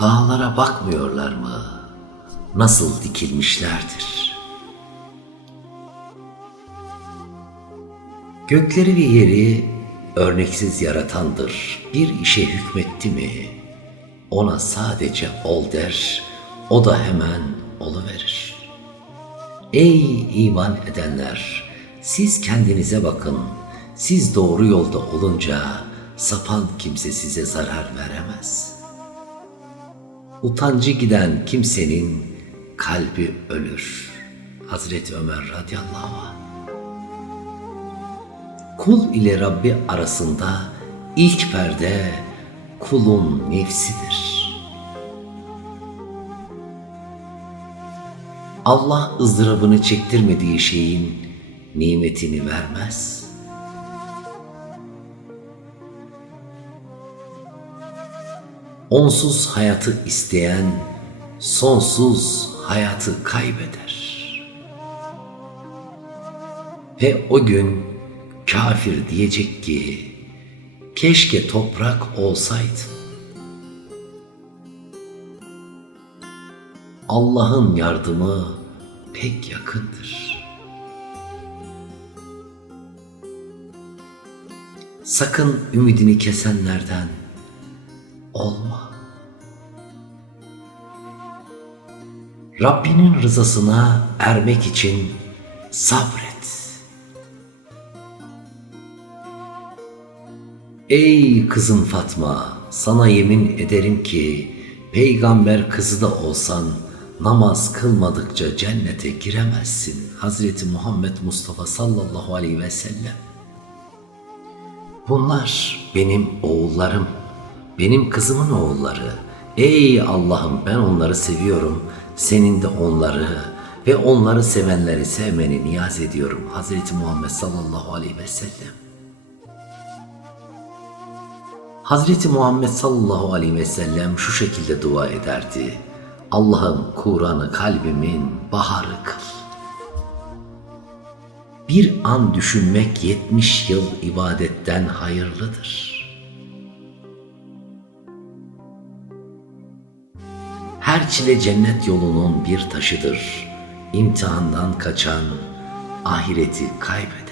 Dağlara bakmıyorlar mı? Nasıl dikilmişlerdir? Gökleri ve yeri örneksiz yaratandır. Bir işe hükmetti mi? Ona sadece ol der, o da hemen oluverir. Ey iman edenler! Siz kendinize bakın. Siz doğru yolda olunca sapan kimse size zarar veremez. Utancı giden kimsenin kalbi ölür. Hazreti Ömer radıyallahu anh. Kul ile Rabbi arasında ilk perde kulun nefsidir. Allah ızdırabını çektirmediği şeyin nimetini vermez. Onsuz hayatı isteyen sonsuz hayatı kaybeder. Ve o gün kafir diyecek ki keşke toprak olsaydım. Allah'ın yardımı pek yakındır. Sakın ümidini kesenlerden olma. Rabbinin rızasına ermek için sabret. Ey kızım Fatma, sana yemin ederim ki peygamber kızı da olsan namaz kılmadıkça cennete giremezsin. Hazreti Muhammed Mustafa sallallahu aleyhi ve sellem. Bunlar benim oğullarım, benim kızımın oğulları. Ey Allah'ım ben onları seviyorum, senin de onları ve onları sevenleri sevmeni niyaz ediyorum. Hazreti Muhammed sallallahu aleyhi ve sellem. Hazreti Muhammed sallallahu aleyhi ve sellem şu şekilde dua ederdi. Allah'ım Kur'an'ı kalbimin baharı kıl. Bir an düşünmek yetmiş yıl ibadetten hayırlıdır. Her çile cennet yolunun bir taşıdır. İmtihandan kaçan ahireti kaybeder.